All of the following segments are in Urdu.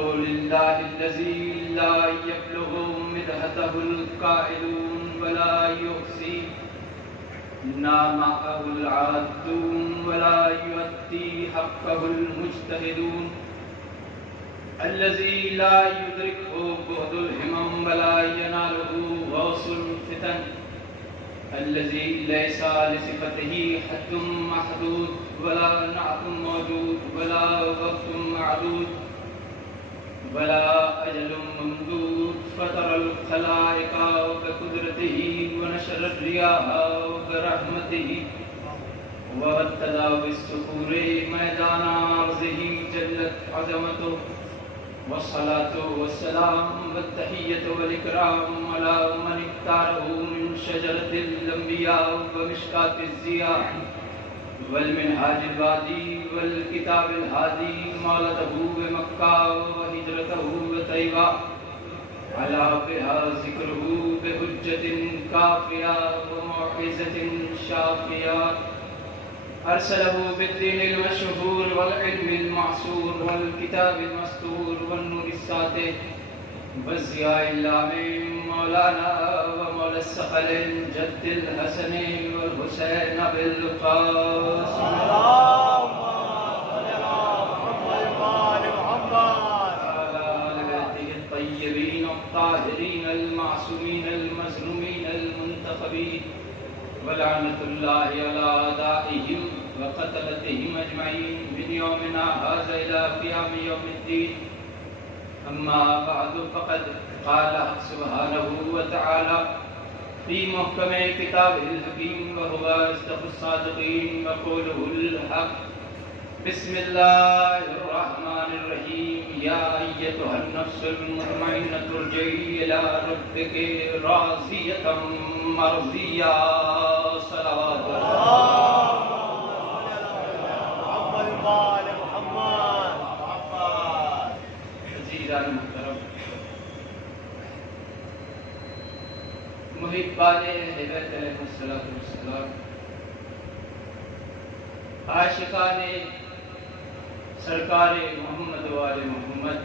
لله الذي لا يبلغ مدحته القائلون ولا يحصي نعمه العادون ولا يؤتي حقه المجتهدون الذي لا يدركه بعد الهمم ولا يناله غوص الفتن الذي ليس لصفته حد محدود ولا نعت موجود ولا وقت معدود ولا أجل ممدود فترى الخلائق بقدرته ونشر الرياح برحمته وابتدى بالسحور ميدان عرضه جلت عظمته والصلاة والسلام والتحية والإكرام على من اختاره من شجرة الأنبياء ومشكاة الضياء والمنهاج البادي والكتاب الهادي مولده بمكة وهجرته بطيبة على بها ذكره بحجة كافية وموعظة شافية أرسله بالدين المشهور والعلم المعصور والكتاب المستور والنور الساطع والضياء اللامع مولانا ومولى الثقلين جد الحسن والحسين بالقاسم اللهم صل على محمد وعلى آل بيته الطيبين الطاهرين المعصومين المظلومين المنتخبين ولعنة الله على أعدائهم وقتلتهم أجمعين من يومنا هذا إلى قيام يوم الدين أما بعد فقد قال سبحانه وتعالى في محكم كتابه الحكيم وهو أصدق الصادقين وقوله الحق بسم الله الرحمن الرحيم يا أيتها النفس المطمئنة ارجعي إلى ربك راضية مرضية صلوات محمد عزیزان محترم محبان اہل بیت علیہ السلام عاشقان سرکار محمد و آل محمد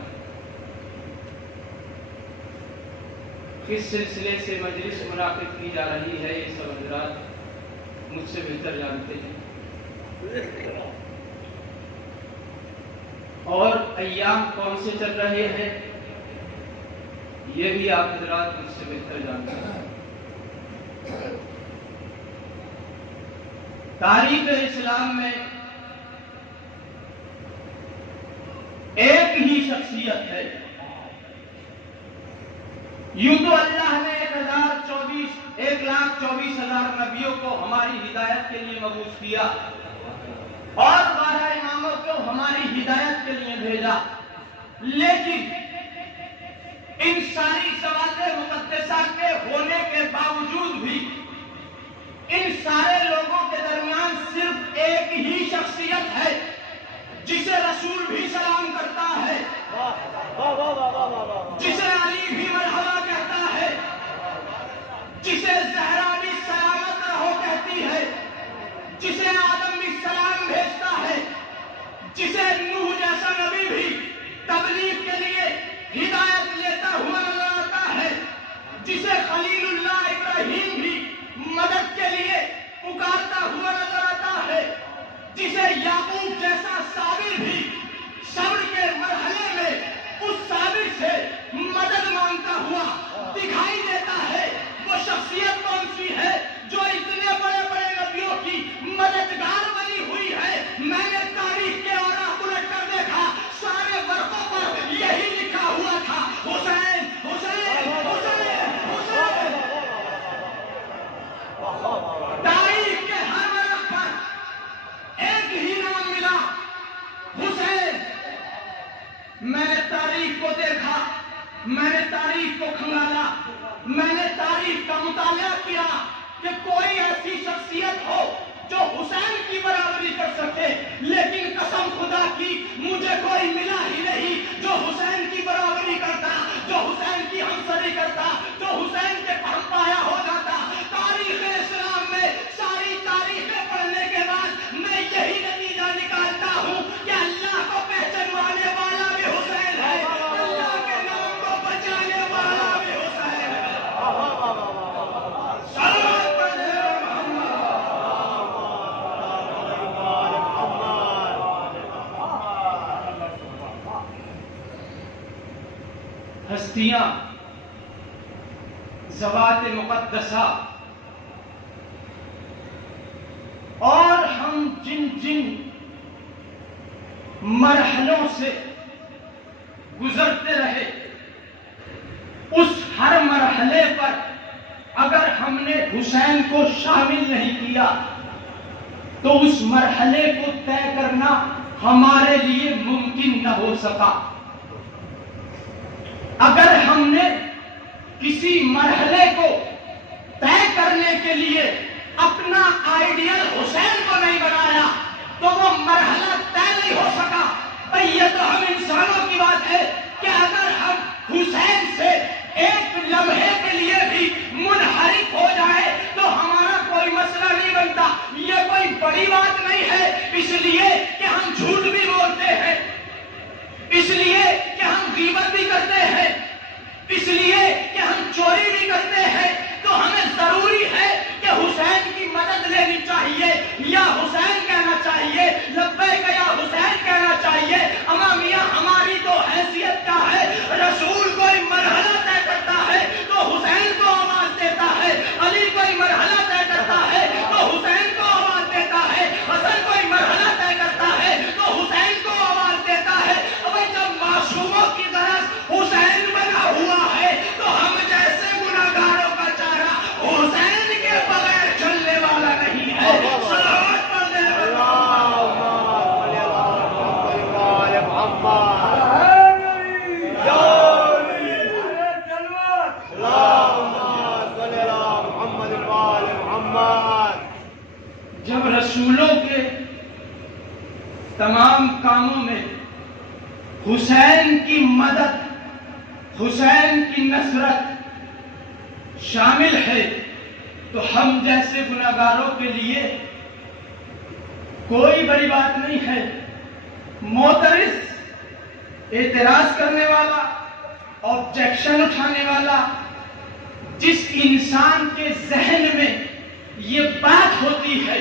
کس سلسلے سے مجلس منعقد کی جا رہی ہے یہ سب حضرات مجھ سے بہتر جانتے ہیں اور ایام کون سے چل رہے ہیں یہ بھی آپ حضرات مجھ سے بہتر جانتے ہیں تاریخ اسلام میں ایک ہی شخصیت ہے یوں تو اللہ نے 1,24,000 نبیوں کو ہماری ہدایت کے لیے مبعوث کیا اور 12 اماموں کو ہماری ہدایت کے لیے بھیجا لیکن ان ساری سوات مقدسہ کے ہونے کے باوجود بھی ان سارے لوگوں کے درمیان صرف ایک ہی شخصیت ہے جسے رسول بھی سلام کرتا ہے جسے علی بھی مرحبا کہتا ہے جسے زہرا بھی سلامت رہو کہتی ہے جسے آدم بھی سلام بھیجتا ہے جسے نوح جیسا نبی بھی تبلیغ کے لیے ہدایت لیتا ہوا نظر آتا ہے جسے خلیل اللہ ابراہیم بھی مدد کے لیے پکارتا ہوا نظر آتا ہے جسے یعقوب جیسا صابر بھی صبر کے مرحلے میں اس صابر سے مدد مانگتا ہوا دکھائی دیتا ہے وہ شخصیت کون سی ہے جو اتنے بڑے بڑے نبیوں کی مددگار بنی ہوئی ہے میں نے تاریخ کے اوراق الٹ کر دیکھا سارے ورقوں پر یہی لکھا ہوا تھا حسین حسین حسین حسین تاریخ کے ہر ورق پر ایک ہی نام ملا حسین میں نے تاریخ کو دیکھا میں نے تاریخ کو کھنگالا میں نے تاریخ کا مطالعہ کیا کہ کوئی ایسی شخصیت ہو جو حسین کی برابری کر سکے لیکن قسم خدا کی مجھے کوئی ملا ہی نہیں جو حسین کی برابری کرتا جو حسین کی ہمسری کرتا جو حسین کے ہم پایا ہو جاتا تاریخ اسلام میں ساری تاریخیں پڑھنے کے بعد میں یہی نتیجہ نکالتا ہوں کہ اللہ کو پہچاننے والا بھی حسین ہے ہستیاں، ذوات مقدسہ، اور ہم جن جن مرحلوں سے گزرتے رہے، اس ہر مرحلے پر اگر ہم نے حسین کو شامل نہیں کیا تو اس مرحلے کو طے کرنا ہمارے لیے ممکن نہ ہو سکا۔ اگر ہم نے کسی مرحلے کو طے کرنے کے لیے اپنا آئیڈیل حسین کو نہیں بنایا تو وہ مرحلہ طے نہیں ہو سکا۔ بھئی یہ تو ہم انسانوں کی بات ہے کہ اگر ہم حسین سے ایک لمحے کے لیے بھی منحرف ہو جائے تو ہمارا کوئی مسئلہ نہیں بنتا، یہ کوئی بڑی بات نہیں ہے، اس لیے کہ ہم جھوٹ بھی بولتے ہیں، اس لیے کہ ہم غیبت بھی کرتے ہیں، اس لیے کہ ہم چوری بھی کرتے ہیں، تو ہمیں ضروری ہے کہ حسین کی مدد لینی چاہیے، یا حسین کہنا چاہیے، لبیک یا حسین کہنا چاہیے۔ امامیہ ہماری تو حیثیت کیا ہے؟ رسول کوئی مرحلہ طے کرتا ہے تو حسین کو آواز دیتا ہے، علی کوئی مرحلہ طے کرتا ہے تو حسین کو آواز دیتا ہے، حسن کوئی مرحلہ طے کرتا ہے تو حسین کو آواز دیتا ہے۔ اب جب معصوموں کی طرف حسین بنا ہوا ہے تو ہم جیسے گناہگاروں کا چارہ حسین کے بغیر چلنے والا نہیں ہے۔ صلوات پڑھنے جب رسولوں کے تمام کاموں میں حسین کی مدد، حسین کی نصرت شامل ہے تو ہم جیسے گناہگاروں کے لیے کوئی بڑی بات نہیں ہے۔ معترض، اعتراض کرنے والا، آبجیکشن اٹھانے والا، جس انسان کے ذہن میں یہ بات ہوتی ہے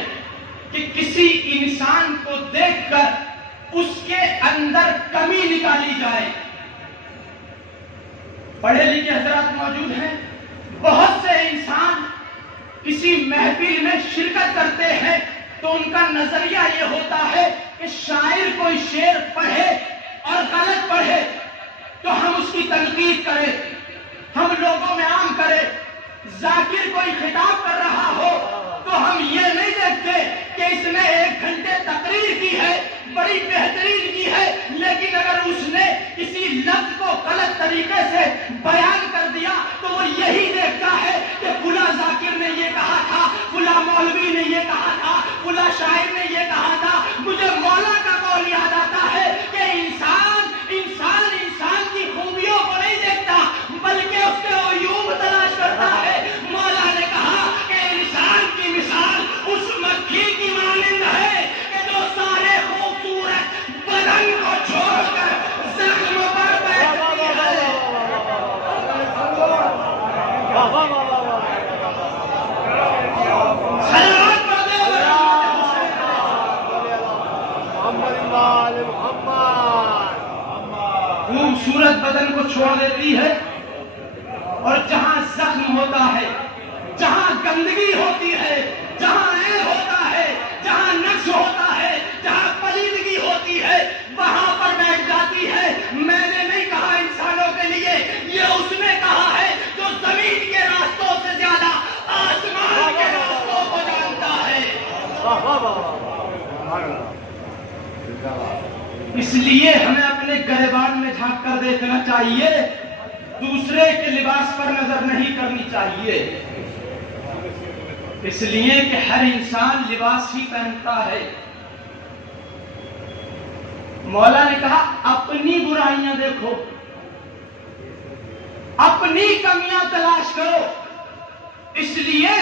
کہ کسی انسان کو دیکھ کر اس کے اندر کمی نکالی جائے، پڑھے لکھے حضرات موجود ہیں، بہت سے انسان کسی محفل میں شرکت کرتے ہیں تو ان کا نظریہ یہ ہوتا ہے کہ شاعر کوئی شعر پڑھے اور غلط پڑھے تو ہم اس کی تنقید کریں، ہم لوگوں میں عام کریں۔ ذاکر کوئی خطاب کر رہا ہو تو ہم یہ نہیں دیکھتے کہ اس نے 1 گھنٹے تقریر کی ہے، بڑی بہترین کی ہے، لیکن اگر اس نے کسی لفظ کو غلط طریقے سے بیان کر دیا تو وہ یہی دیکھتا ہے کہ فلاں ذاکر نے یہ کہا تھا، فلاں مولوی نے یہ کہا تھا، فلاں شاعر نے یہ کہا تھا۔ مجھے مولا کا قول یاد آتا ہے کہ انسان کی خوبیوں کو نہیں دیکھتا بلکہ اس کے عیوب تلاش کرتا ہے۔ مولا نے کہا کہ انسان کی مثال اس مکھی کی مانند ہے کہ جو سارے خوبصورت بدن کو چھوڑ کر زخم پر بیٹھتی ہے۔ صلوات پڑھتے ہوئے خوبصورت بدن کو چھوڑ دیتی ہے، اور جہاں زخم ہوتا ہے، جہاں گندگی ہوتی ہے، جہاں عیب ہوتا ہے، جہاں نقص ہوتا ہے، جہاں پلیدگی ہوتی ہے، وہاں پر بیٹھ جاتی ہے۔ میں نے نہیں کہا انسانوں کے لیے، یہ اس نے کہا ہے جو زمین کے راستوں سے زیادہ آسمان کے راستوں کو جانتا ہے۔ اس لیے ہمیں اپنے گریبان میں جھانک کر دیکھنا چاہیے، دوسرے کے لباس پر نظر نہیں کرنی چاہیے، اس لیے کہ ہر انسان لباس ہی پہنتا ہے۔ مولا نے کہا اپنی برائیاں دیکھو، اپنی کمیاں تلاش کرو، اس لیے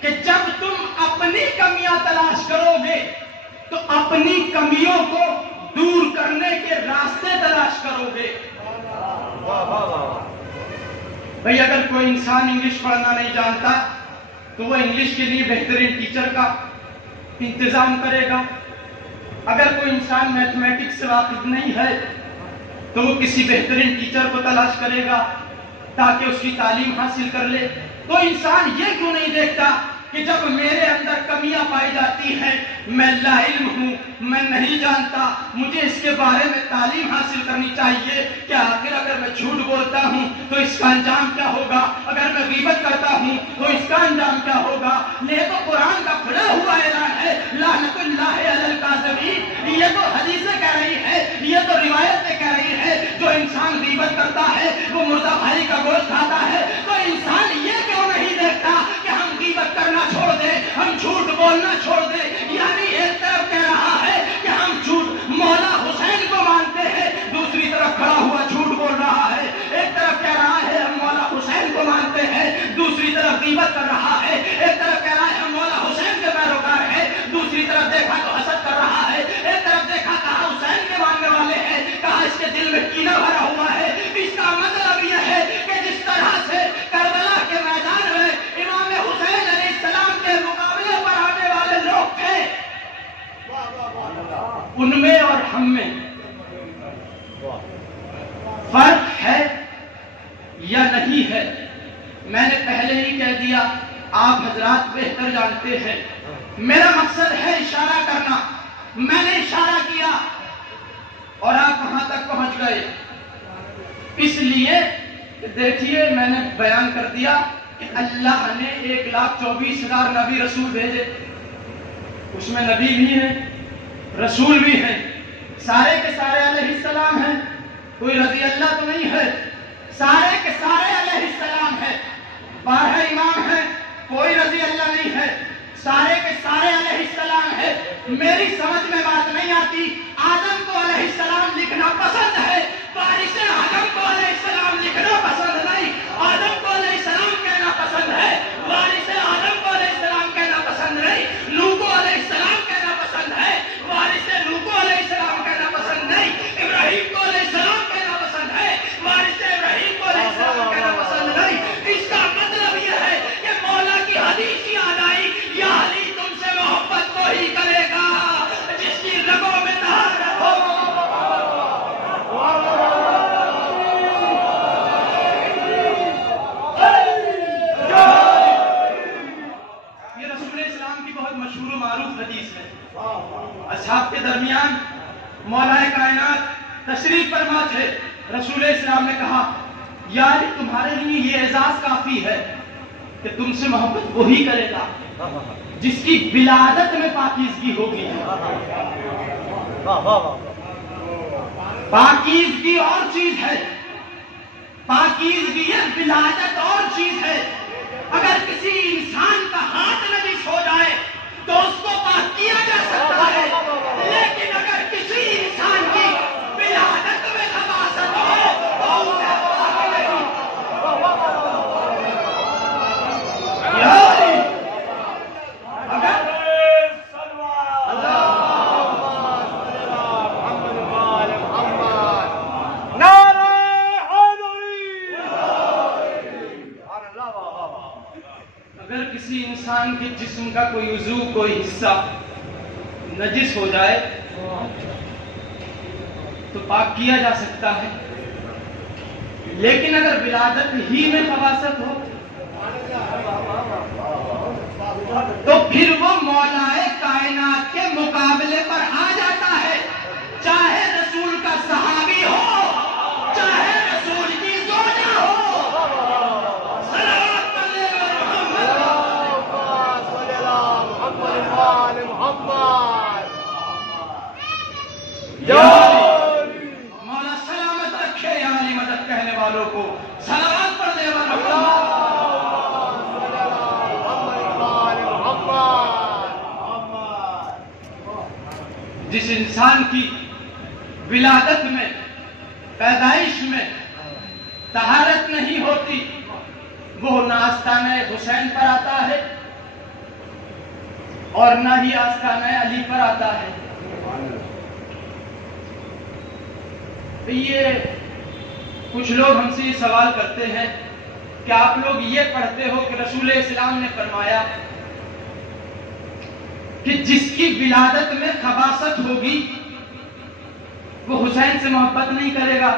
کہ جب تم اپنی کمیاں تلاش کرو گے تو اپنی کمیوں کو دور کرنے کے راستے تلاش کرو گے۔ بھئی اگر کوئی انسان انگلش پڑھنا نہیں جانتا تو وہ انگلش کے لیے بہترین ٹیچر کا انتظام کرے گا۔ اگر کوئی انسان میتھمیٹکس سے واقف نہیں ہے تو وہ کسی بہترین ٹیچر کو تلاش کرے گا تاکہ اس کی تعلیم حاصل کر لے. تو انسان یہ کیوں نہیں دیکھتا کہ جب میرے اندر کمیاں پائی جاتی ہیں، میں لا علم ہوں، میں نہیں جانتا، مجھے اس کے بارے میں تعلیم حاصل کرنی چاہیے کہ آخر اگر میں جھوٹ بولتا ہوں تو اس کا انجام کیا ہوگا، اگر میں غیبت کرتا ہوں تو اس کا انجام کیا ہوگا. یہ تو قرآن کا کھلا ہوا اعلان ہے، لعنت اللہ علی الکاذبین. یہ تو حدیثیں کہہ رہی ہے، یہ تو روایتیں کہہ رہی ہے، جو انسان غیبت کرتا ہے وہ مردہ بھائی کا گوشت کھاتا ہے. تو انسان یہ کیوں نہیں دیکھتا کہ ہم غیبت کرنا چھوڑ دیں، ہم جھوٹ بولنا چھوڑ دیں. یعنی ایک طرف کہہ رہا ہے کہ ہم جھوٹ مولا حسین کو مانتے ہیں، دوسری طرف کھڑا ہوا جھوٹ بول رہا ہے. ایک طرف کہہ رہا ہے ہم مولا حسین کو مانتے ہیں، دوسری طرف غیبت کر رہا ہے. ایک طرف کہہ رہا ہے ہم مولا حسین کے پیروکار ہیں، دوسری طرف دیکھا تو حسد کر رہا ہے. ایک طرف دیکھا کہا حسین کے ماننے والے ہیں، کہا اس کے دل میں کینہ بھرا ہوا ہے. اس کا مطلب یہ ہے کہ جس طرح سے کربلا کے میدان میں امام حسین علیہ السلام کے مقابلے پر آنے والے لوگ تھے، ان میں اور ہم میں فرق ہے یا نہیں ہے. میں نے پہلے ہی کہہ دیا، آپ حضرات بہتر جانتے ہیں. میرا مقصد ہے اشارہ کرنا. میں نے اشارہ کیا اور آپ وہاں تک پہنچ گئے. اس لیے دیکھیے میں نے بیان کر دیا کہ اللہ نے 1,24,000 نبی رسول بھیجے. اس میں نبی بھی ہیں، رسول بھی ہیں، سارے کے سارے علیہ السلام ہیں. کوئی رضی اللہ تو نہیں ہے، سارے کے سارے علیہ السلام ہیں. 12 امام ہیں، کوئی رضی اللہ نہیں ہے، سارے کے سارے علیہ السلام ہے. میری سمجھ میں بات نہیں آتی. آدم کو علیہ السلام لکھنا پسند ہے، وارث آدم کو علیہ السلام لکھنا پسند نہیں. آدم کو علیہ السلام کہنا پسند ہے، وارث آدم کو علیہ السلام کہنا پسند نہیں. نوح کو علیہ السلام کہنا پسند ہے، وارث نوح کو علیہ السلام کہنا پسند نہیں. ابراہیم کو علیہ السلام کہنا پسند ہے، وارث ابراہیم کو علیہ السلام کہنا پسند نہیں. اس کا مطلب یہ ہے کہ مولا کی حدیث یاد آئی، یا علی تم سے محبت وہی کرے گا جس کی رگوں میں طہارت ہو. یہ رسول اسلام کی بہت مشہور و معروف حدیث ہے. اصحاب کے درمیان مولا کائنات تشریف فرما تھے. رسول اسلام نے کہا، یا علی تمہارے لیے یہ اعزاز کافی ہے کہ تم سے محبت وہی کرے گا جس کی ولادت میں پاکیزگی ہوگی. پاکیزگی اور چیز ہے، پاکیزگی ہے، ولادت اور چیز ہے. اگر کسی انسان کا ہاتھ نجس ہو جائے تو اس کو پاک کیا جا سکتا ہے، لیکن اگر کسی انسان کی ولادت میں خباثت ہو تو اسے پاک نہیں. اگر کسی انسان کے جسم کا کوئی عضو، کوئی حصہ نجس ہو جائے تو پاک کیا جا سکتا ہے، لیکن اگر ولادت ہی میں خباثت ہو تو پھر وہ مولا کائنات کے مقابلے پر آ جاتا ہے، چاہے رسول کا صحابی ہو، چاہے رسول کی زوجہ ہو. مولا سلامت رکھے یا علی مدد کہنے والوں کو. صلوات پڑھ دے جس انسان کی ولادت میں، پیدائش میں طہارت نہیں ہوتی، وہ نہ آستانہ حسین پر آتا ہے اور نہ ہی آستانہ علی پر آتا ہے. یہ کچھ لوگ ہم سے یہ سوال کرتے ہیں کہ آپ لوگ یہ پڑھتے ہو کہ رسول اسلام نے فرمایا کہ جس کی ولادت میں خباثت ہوگی وہ حسین سے محبت نہیں کرے گا،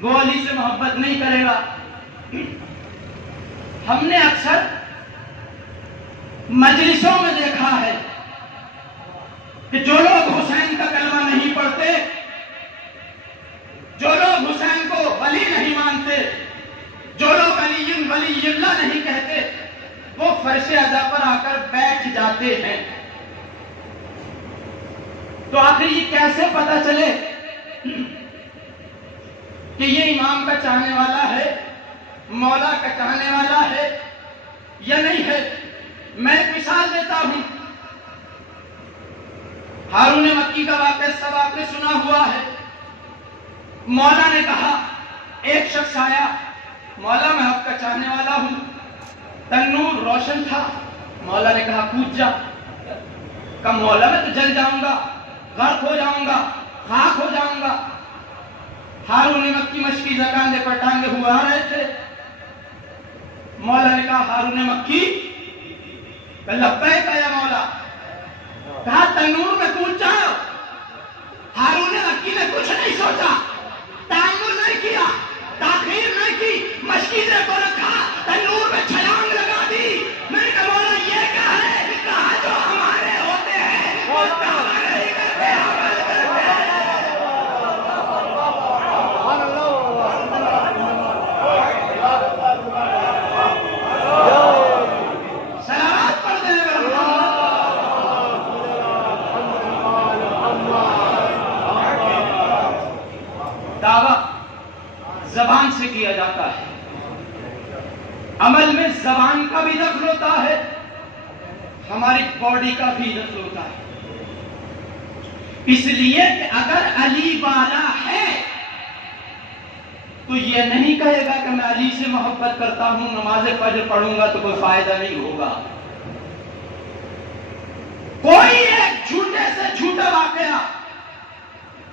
وہ علی سے محبت نہیں کرے گا۔ ہم نے اکثر مجلسوں میں دیکھا ہے کہ جو لوگ حسین کا کلمہ نہیں پڑھتے، جو لوگ حسین کو ولی نہیں مانتے، جو لوگ علی ولی اللہ نہیں کہتے، وہ فرش ادا پر آ کر بیٹھ جاتے ہیں۔ تو آخر یہ کیسے پتا چلے کہ یہ امام کا چاہنے والا ہے، مولا کا چاہنے والا ہے یا نہیں ہے؟ میں ایک مثال دیتا ہوں۔ ہارون مکی کا واقعہ سب آپ نے سنا ہوا ہے۔ مولا نے کہا، ایک شخص آیا، مولا میں آپ کا چاہنے والا ہوں۔ تنور روشن تھا، مولا نے کہا کود جا۔ کہا مولا میں تو جل جاؤں گا، غرق ہو جاؤں گا، خاک ہو جاؤں گا۔ ہارون مکی مشکیزہ کاندھے پر ٹانگے ہوئے آ رہے تھے۔ مولا نے کہا ہارون مکی، کہ لبیک یا مولا، کہا تنور میں کود جاؤ۔ ہارون مکی نے کچھ نہیں سوچا، تعامل نہیں کیا، تاخیر نہیں کی، مشکیزے کو رکھا، تنور میں چھلانگ لگا دی۔ میں نے کہا مولا یہ کیا ہے؟ کہا جو ہمارے ہوتے ہیں وہ دعویٰ نہیں کرتے، عمل کرتے ہیں۔ سلامات پڑھ دیں دعویٰ زبان سے کیا جاتا ہے، عمل میں زبان کا بھی دخل ہوتا ہے، ہماری باڈی کا بھی دخل ہوتا ہے۔ اس لیے کہ اگر علی والا ہے تو یہ نہیں کہے گا کہ میں علی سے محبت کرتا ہوں، نماز فجر پڑھوں گا تو کوئی فائدہ نہیں ہوگا۔ کوئی ایک جھوٹے سے جھوٹا واقعہ،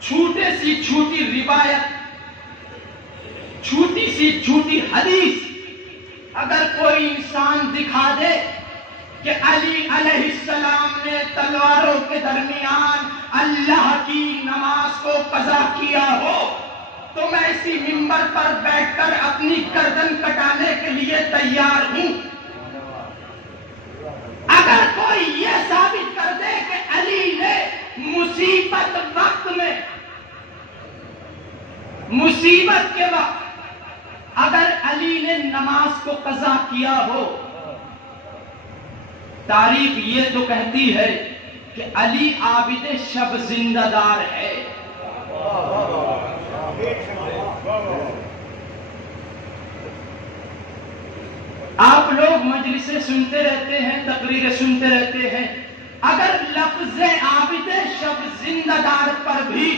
چھوٹے سی چھوٹی روایت، چھوٹی سی جھوٹی حدیث اگر کوئی انسان دکھا دے کہ علی علیہ السلام نے تلواروں کے درمیان اللہ کی نماز کو قضا کیا ہو، تو میں اسی منبر پر بیٹھ کر اپنی گردن کٹانے کے لیے تیار ہوں۔ اگر کوئی یہ ثابت کر دے کہ علی نے مصیبت وقت میں، مصیبت کے وقت اگر علی نے نماز کو قضا کیا ہو، تاریخ یہ تو کہتی ہے کہ علی عابد شب زندہ دار ہے۔ آپ لوگ مجلسیں سنتے رہتے ہیں، تقریریں سنتے رہتے ہیں، اگر لفظ عابد شب زندہ دار پر بھی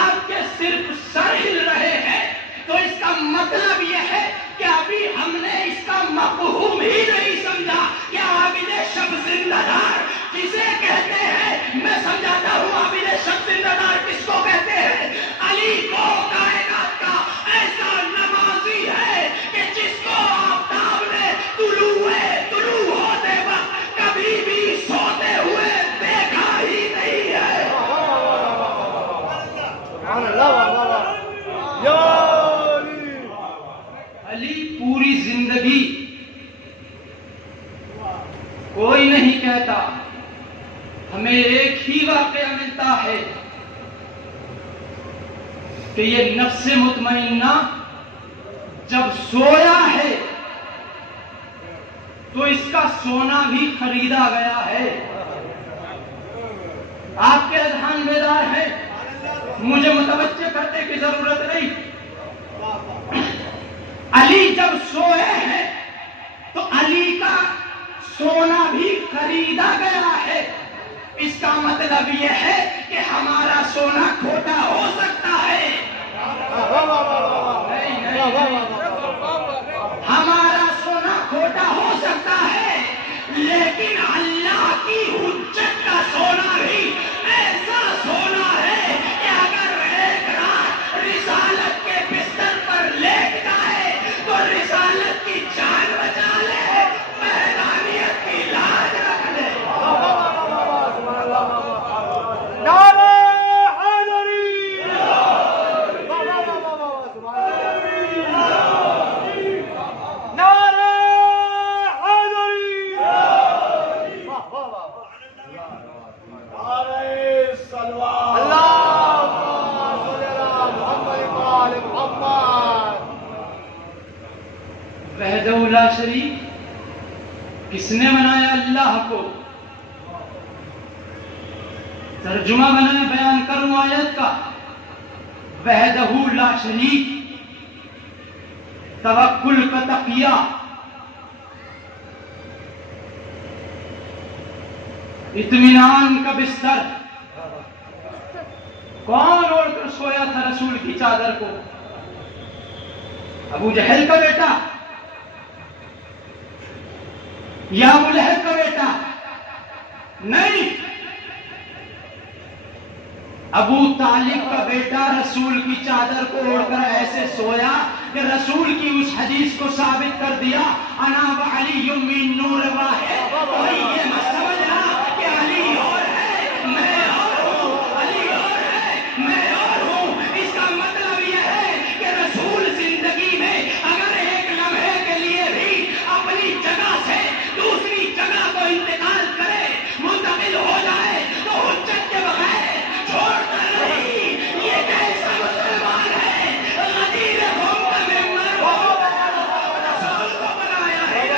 آپ کے صرف سر ہل رہے ہیں تو اس کا مطلب یہ ہے کہ ابھی ہم نے اس کا مفہوم ہی نہیں سمجھا کہ عابد شب زندہ دار کسے کہتے ہیں۔ میں سمجھاتا ہوں عابد شب زندہ دار کس کو کہتے ہیں؟ علی کو کائنات کا ایسا نمازی ہے کہ جس کو آفتاب نے طلوع ہوتے وقت کبھی بھی سوتے ہوئے دیکھا ہی نہیں ہے۔ علی پوری زندگی کوئی نہیں کہتا، ہمیں ایک ہی واقعہ ملتا ہے کہ یہ نفس مطمئنہ جب سویا ہے تو اس کا سونا بھی خریدا گیا ہے۔ آپ کے اذہان بیدار ہیں، مجھے متوجہ کرنے کی ضرورت نہیں۔ علی جب سوئے ہیں تو علی کا سونا بھی خریدا گیا ہے۔ اس کا مطلب یہ ہے کہ ہمارا سونا کھوٹا ہو سکتا ہے، ہمارا سونا کھوٹا ہو سکتا ہے، لیکن اللہ کی حجت کا سونا بھی ایسا سونا ہے کہ اگر ایک رات رسالت کے بستر پر لیٹ جائے تو رسالت کی جان بچا لے، مہدانیت کی لاج رکھ لے۔ نعرہ حیدری وحدہ لا شریک، کس نے بنایا اللہ کو؟ ترجمہ بنایا، بیان کروں آیت کا، وحدہ لا شریک، توکل کا تقیہ، اطمینان کا بستر۔ کون اوڑھ کر سویا تھا رسول کی چادر کو؟ ابو جہل کا بیٹا یا ابو لہب کا بیٹا؟ نہیں، ابو طالب کا بیٹا رسول کی چادر کو اوڑھ کر ایسے سویا کہ رسول کی اس حدیث کو ثابت کر دیا، انا وعلی من نور واحد۔ کوئی یہ مت سمجھنا کہ علی اور ہے میں اور ہوں، علی اور ہے میں اور ہوں۔ اس کا مطلب یہ ہے کہ رسول زندگی میں اگر ایک لمحے کے لیے بھی اپنی جگہ سے دوسری جگہ کو انتقال کرے، منتقل ہو جائے، تو حجت کے بغیر چھوڑتا نہیں۔ یہ کیسا مسلمان ہے؟ غدیر قوم کا ممبر ہو، رسول کو بنایا ہے۔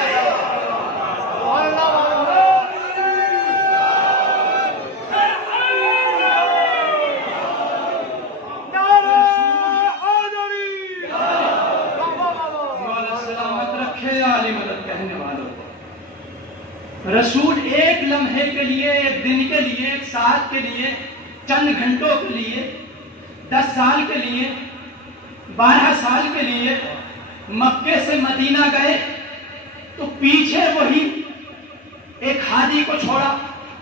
مولا سلامت رکھے عالی مدد کہنے والوں کو۔ رسول ایک لمحے کے لیے، ایک دن کے لیے، ایک ساتھ کے لیے، چند گھنٹوں کے لیے، 10 سال کے لیے، 12 سال کے لیے مکے سے مدینہ گئے تو پیچھے وہی ایک ہادی کو چھوڑا،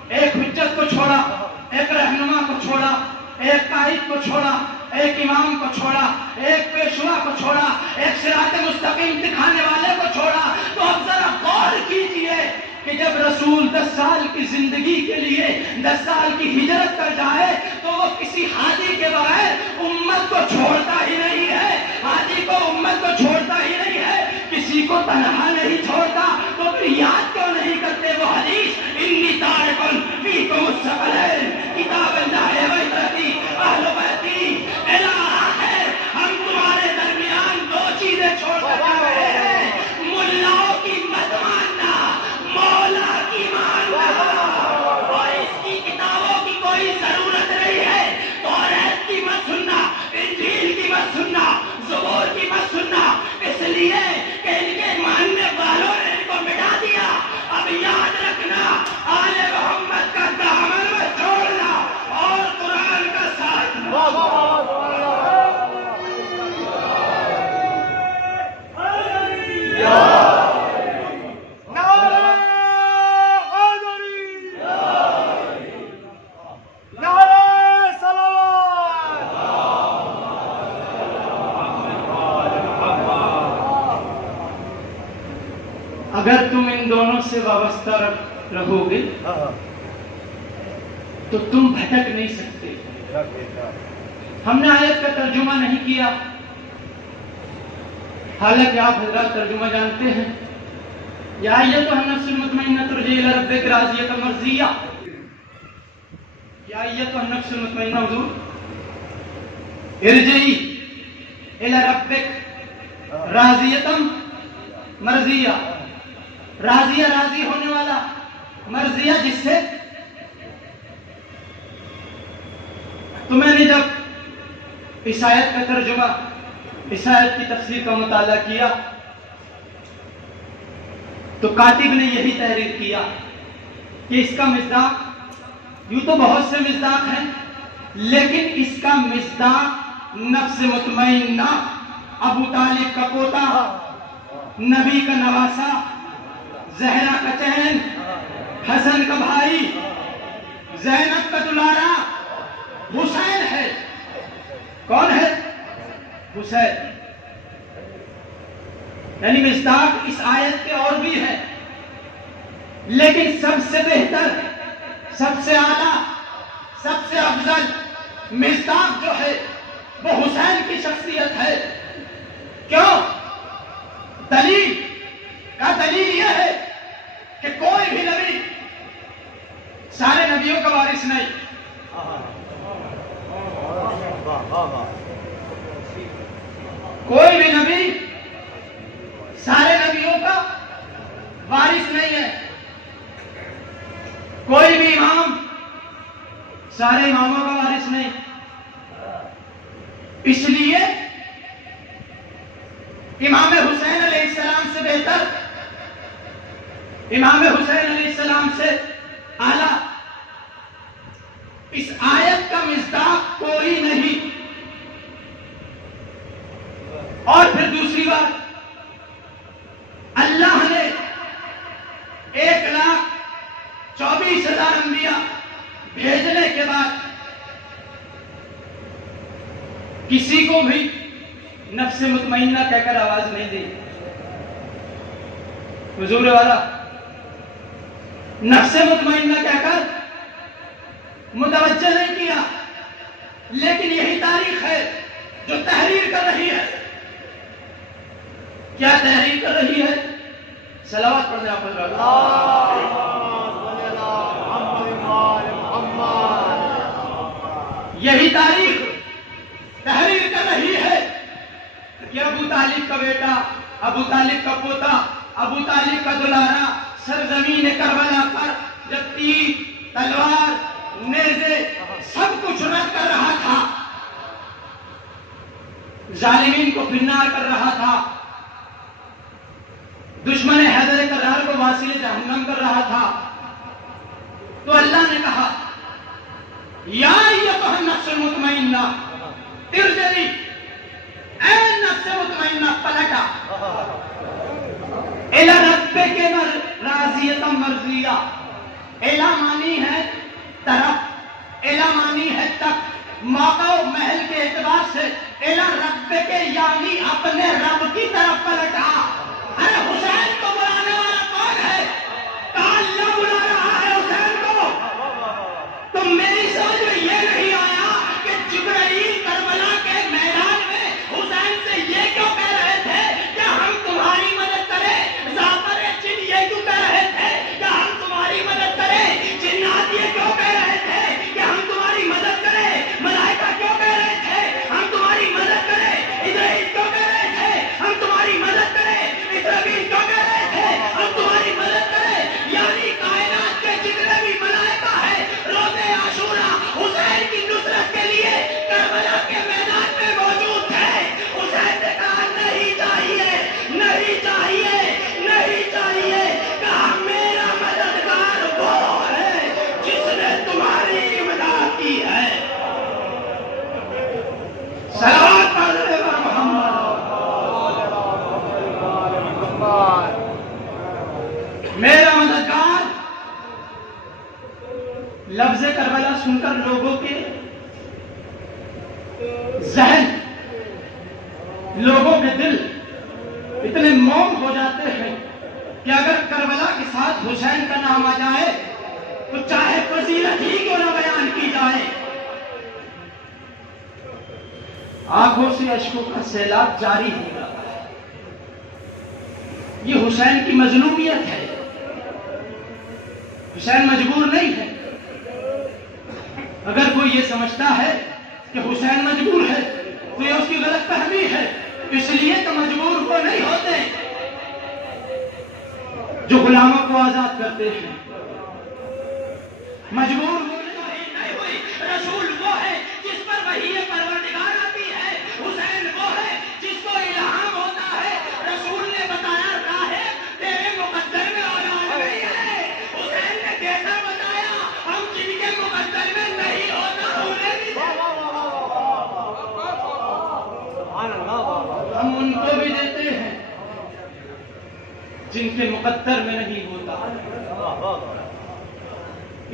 ایک حجت کو چھوڑا، ایک رہنما کو چھوڑا، ایک قائد کو چھوڑا، ایک امام کو چھوڑا، ایک پیشوا کو چھوڑا، ایک صراط مستقیم دکھانے والے کو چھوڑا۔ تو اب ذرا غور کیجئے کہ جب رسول 10 سال کی زندگی کے لیے 10 سال کی ہجرت کر جائے تو وہ کسی ہادی کے بغیر امت کو چھوڑتا ہی نہیں ہے، ہادی کو امت کو چھوڑتا ہی نہیں ہے، کسی کو تنہا نہیں چھوڑتا۔ تو پھر یاد کیوں نہیں کرتے وہ حدیث، انی تارکن فیکم الثقلین کتاب اللہ و عترتی اہل بیتی، الی آخر ہم تمہارے درمیان 2 چیزیں چھوڑ کر جا رہے ہیں، ملاؤں کی مت ماننا، مولا کی ماننا، اور اس کی کتابوں کی کوئی ضرورت نہیں ہے۔ توریت کی مت سننا، انجیل کی مت سننا، زبور کی مت سننا، اس لیے کہ ان کے ماننے والوں نے ان کو مٹا دیا۔ اب یاد رکھنا، آل محمد کا دامن میں چھوڑنا اور قرآن کا ساتھ اگر تم ان دونوں سے وابستہ رہو گے تو تم بھٹک نہیں سکتے۔ ہم نے آیت کا ترجمہ نہیں کیا، حالانکہ آپ حضرات ترجمہ جانتے ہیں۔ یا ایتھا النفس المطمئنہ ارجعی الی ربک راضیۃ مرضیہ، یا ایتھا النفس المطمئنہ حضور ارجعی الی ربک راضیۃ مرضیہ، راضیہ راضی ہونے والا، مرضیہ جس سے۔ تو میں نے جب اس آیت کا ترجمہ، اس آیت کی تفسیر کا مطالعہ کیا تو کاتب نے یہی تحریر کیا کہ اس کا مصداق، یوں تو بہت سے مصداق ہیں لیکن اس کا مصداق نفس مطمئنہ، ابو طالب کا پوتا، نبی کا نواسا، زہرا کا چہن، حسن کا بھائی، زینب کا دلارا حسین ہے۔ کون ہے؟ حسین۔ یعنی مصداق اس آیت کے اور بھی ہے، لیکن سب سے بہتر، سب سے اعلیٰ، سب سے افضل مصداق جو ہے وہ حسین کی شخصیت ہے۔ کیوں؟ دلیل یہ ہے کہ کوئی بھی نبی سارے نبیوں کا وارث نہیں، کوئی بھی نبی سارے نبیوں سارے اماموں کا وارث نہیں، اس لیے امام حسین علیہ السلام سے بہتر، امام حسین علیہ السلام سے اعلیٰ اس آیت کا مصداق کوئی نہیں۔ اور پھر دوسری بات، اللہ نے 1,24,000 انبیاء بھیجنے کے بعد کسی کو بھی نفس مطمئنہ کہہ کر آواز نہیں دی۔ حضور والا نفس مطمئنہ کہہ کر متوجہ نہیں کیا، لیکن یہی تاریخ ہے جو تحریر کر رہی ہے۔ کیا تحریر کر رہی ہے؟ صلوات پڑھنے آپ یہی تاریخ تحریر کر رہی ہے کہ ابو طالب کا بیٹا، ابو طالب کا پوتا، ابو طالب کا دلارا سرزمین کربلا پر جب تیر، تلوار، نیزے سب کچھ رد کر رہا تھا، ظالمین کو پنار کر رہا تھا، دشمن حیدر کرار کو واصل جہنم کر رہا تھا، تو اللہ نے کہا یا ایتھا النفس المطمئنہ ارجعی، اے نفس مطمئنہ پلٹا الی ربک راضیۃ مرضیہ۔ الی مانی ہے طرف، الی مانی ہے تک، موقع و محل کے اعتبار سے الی ربک یعنی اپنے رب کی طرف پلٹا۔ ارے حسین کو بلانے والا کون ہے؟ کہاں اللہ بلا رہا ہے حسین کو؟ تو میری سمجھ میں یہ نہیں آیا کہ جبرائیل کربلا کے میدان میں حسین سے یہ کیوں کہہ رہے تھے کہ ہم تمہاری مدد کریں؟ زعفر جن یہ کیوں کہہ رہے تھے کہ ہم تمہاری مدد کریں؟ جنات یہ کیوں کہہ رہے تھے کہ ہم تمہاری مدد کریں؟ ملائکہ کیوں کہہ رہے تھے ہم تمہاری مدد کریں؟ اسرائیل کیوں کہہ رہے تھے ہم تمہاری مدد کریں؟ اسرائیل کیوں کہہ رہے تھے ہم تمہاری مدد کریں؟ یعنی کائنات کے جتنے بھی ملائکہ ہیں روز عاشورہ حسین کی نصرت کے لیے کربلا کے میدان میں موجود تھے۔ حسین نے کہا نہیں چاہیے، نہیں چاہیے، نہیں چاہیے، کہا میرا مددگار وہ ہے جس نے تمہاری امداد کی ہے۔ صلوات پڑھ رہے محمد۔ میرا مددگار لفظ کربلا سن کر لوگوں کے ذہن، لوگوں کے دل اتنے موم ہو جاتے ہیں کہ اگر کربلا کے ساتھ حسین کا نام آ جائے تو چاہے فضیلت ہی کیوں نہ بیان کی جائے، آنکھوں سے اشکوں کا سیلاب جاری ہو جاتا ہے۔ یہ حسین کی مظلومیت ہے، حسین مجبور نہیں ہے۔ اگر کوئی یہ سمجھتا ہے کہ حسین مجبور ہے تو یہ اس کی غلط فہمی ہے، اس لیے تو مجبور وہ نہیں ہوتے جو غلاموں کو آزاد کرتے ہیں، مجبور وہ نہیں ہوئی۔ رسول وہ ہے جس پر وحی پروردگار آتی ہے، حسین وہ ہے جس کو الہام ہوتا ہے۔ رسول نے بتایا راہ تیرے مقدر میں اولاد نہیں ہے، حسین نے کیسا بتایا ہم جن کے مقدر میں نہیں ہوتا انہیں بھی ہم ان کو بھی دیتے ہیں جن کے مقدر میں نہیں ہوتا،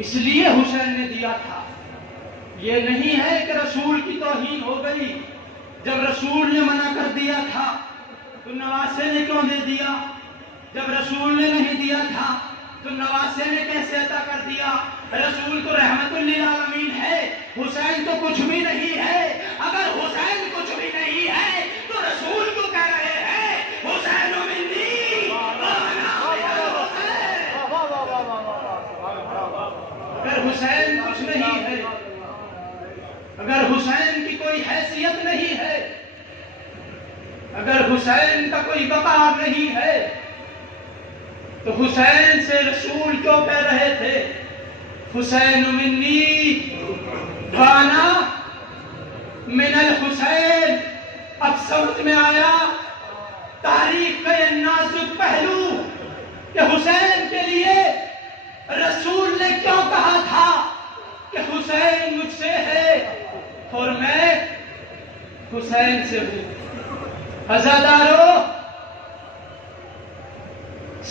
اس لیے حسین نے دیا تھا۔ یہ نہیں ہے کہ رسول کی توہین ہو گئی، جب رسول نے منع کر دیا تھا تو نواسے نے کیوں دے دیا؟ جب رسول نے نہیں دیا تھا تو نواسے نے کیسے عطا کر دیا؟ رسول تو رحمت للعالمین ہے، حسین تو کچھ بھی نہیں ہے۔ اگر حسین کچھ بھی نہیں ہے تو رسول کو کہہ رہے ہیں حسین منی وانا حسین۔ اگر حسین کچھ نہیں ہے، اگر حسین کی کوئی حیثیت نہیں ہے، اگر حسین کا کوئی وقار نہیں ہے تو حسین سے رسول کیوں کہہ رہے تھے حسین منی وانا من الحسین. اب سمجھ میں آیا تاریخ کا یہ نازک پہلو کہ حسین کے لیے رسول نے کیوں کہا تھا کہ حسین مجھ سے ہے اور میں حسین سے ہوں. عزادارو،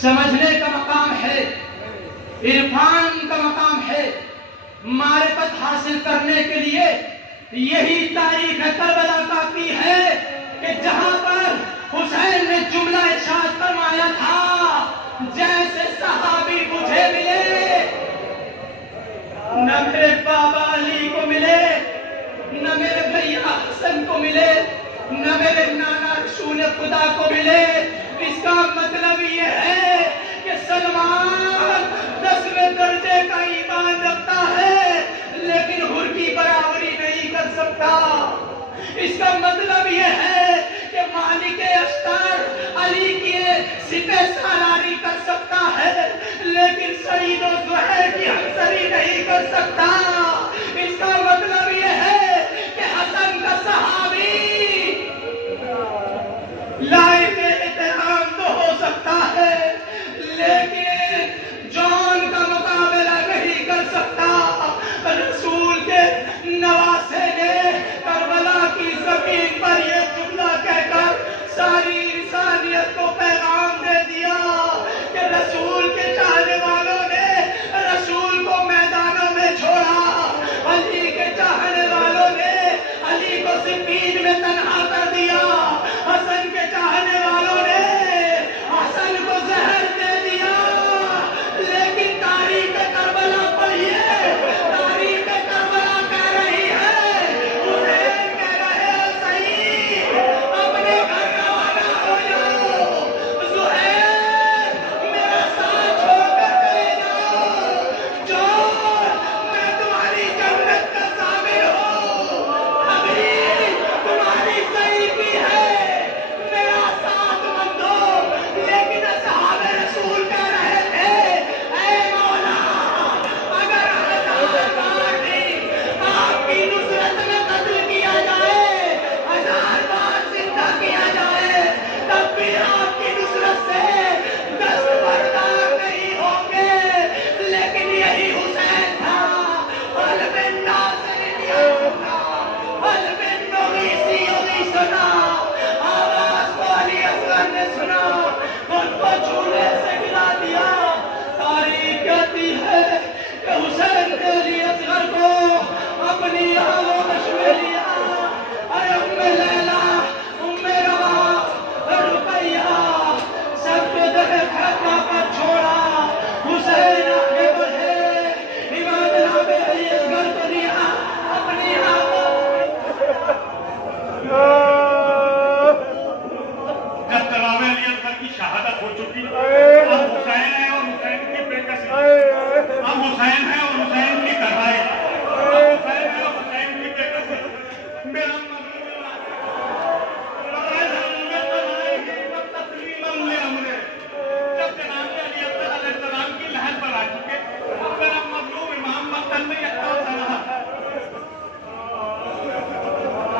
سمجھنے کا مقام ہے، عرفان کا مقام ہے، معرفت حاصل کرنے کے لیے یہی تاریخ کربلا کافی ہے کہ جہاں پر حسین نے جملہ ارشاد فرمایا تھا جیسے صحابی مجھے ملے نہ میرے بابا علی کو ملے، نہ میرے بھیا حسن کو ملے، نہ میرے نانا رسول خدا کو ملے. اس کا مطلب یہ ہے کہ سلمان 10ویں درجے کا ایمان رکھتا ہے لیکن حر کی برابری نہیں کر سکتا. اس کا مطلب یہ ہے کہ مالک اشتر علی کی سپہ سالاری کر سکتا ہے لیکن سعید و زہیر کی ہمسری نہیں کر سکتا. اس کا مطلب یہ ہے کہ حسن کا صحابی لائق احترام تو ہو سکتا ہے لیکن جان کا مقابلہ نہیں کر سکتا. رسول کے نواسے نے کربلا کی زمین پر یہ جملہ کہہ کر ساری انسانیت کو پیغام دے دیا کہ رسول کے چاہنے والوں نے رسول کو میدانوں میں چھوڑا، علی کے چاہنے والوں نے علی کو سپین میں تنہا کر دیا، حسن کے چاہنے والوں نے حسن کو زہر دے دیا. لیکن تاریخ کربلا پڑھیے، تاریخ کربلا کہہ رہی ہے حسین کہہ رہے ہیں صحیح اپنے گھر روانہ ہو جاؤ، زہیر میرا ساتھ چھوڑ کر چلے جاؤ، جو میں تمہاری جنت کا ضامن ہوں، ابھی تمہاری صحیح بھی ہے، میرا ساتھ مت دو. لیکن اصحاب رسول کہہ رہے تھے اے مولا اگر 1000 بار بھی آپ کی نصرت میں قتل کیا جائے، 1000 بار زندہ کیا جائے، تب بھی آپ کی نصرت سے دستبردار نہیں ہوں گے. لیکن یہی حسین تھا، قلب ناصر یعقوبہ، قلب نغیثی یغیثنا. آواز کو علی اصغر نے سنا، ان کو جھولے سے گرا دیا. تاریخ کہتی ہے کہ حسین نے علی اصغر کو اپنی آغوش میں لیا. اے ام لیلا، ام روا، رقیہ، سب کو دیکھ پر چھوڑا. حسین آگے بڑھے، امام جناب علی اصغر کو لیا اپنی جب جناب علی اصغر کی شہادت ہو چکی، اب حسین ہے اور حسین کی بےکسی، اب حسین ہے اور حسین کی تنہائی، اب حسین ہے اور حسین کی بےکسی. میرا جب جناب علی اصغر علیہ السلام کی لہر پر آ چکے، میرا مظلوم امام مقتل میں یکتا رہا.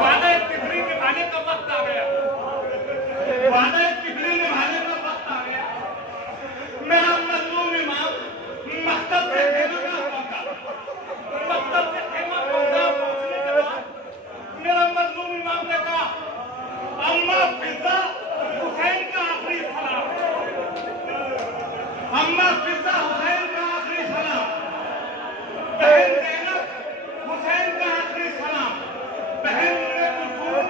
وعدہ کفری نبھانے کا وقت آ گیا، وعدہ کفری نبھانے کا وقت آ گیا. میرا مظلوم امام مکتب سے خیمہ گاہ پہنچا. مکتب سے خیمہ گاہ پہنچنے کے بعد میرا مظلوم امام نے کہا اماں فضا حسین کا آخری سلام، اماں فضا حسین کا آخری سلام، بہن زینب حسین کا آخری سلام، بہن کلثوم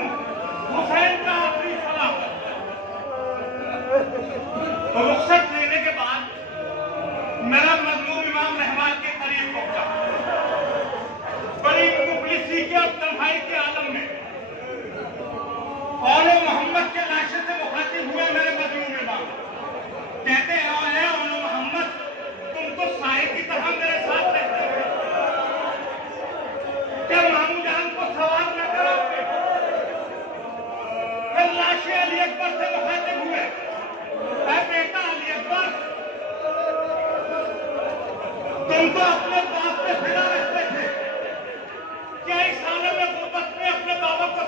حسین کا آخری سلام. رخصت لینے کے بعد میرا مظلوم امام رحمان کے قریب پہنچا، بڑی مفلسی کے اور تنہائی کے عالم میں اول محمد کے لاشے سے مخاطب ہوئے میرے مظلوم امام. کہتے ہیں اے اول محمد، تم تو سائے کی طرح میرے ساتھ رہتے ہو، کیا مامو جان کو سوار نہ کراؤگے؟ پھر لاش علی اکبر سے مخاطب ہوئے، اے بیٹا علی اکبر، تم تو اپنے باپ پہ فدا رکھتے تھے،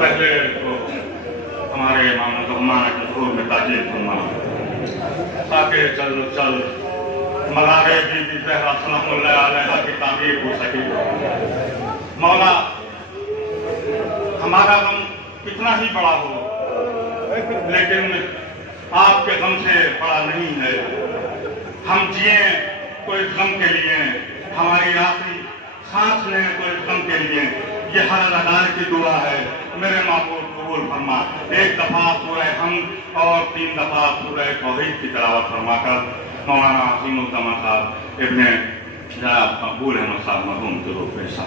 پہلے تو ہمارے امام الرحمٰن کے ظہور میں تاجیل فرما تاکہ چل چل مزار بی بی زہرا سلام اللہ علیہا کی تعمیر ہو سکے۔ مولا ہمارا غم کتنا ہی بڑا ہو لیکن آپ کے غم سے بڑا نہیں ہے۔ ہم جئیں تو اس غم کے لیے، ہماری آخری سانس لیں تو اس غم کے لیے، یہ ہر اداکار کی دعا ہے۔ میرے معبود قبول فرما، ایک دفعہ سورہ حمد اور 3 دفعہ سورہ توحید کی تلاوت فرما کر مولانا عظیم الزمان صاحب ابن جناب مقبول احمد صاحب مرحوم کے روح پیشہ۔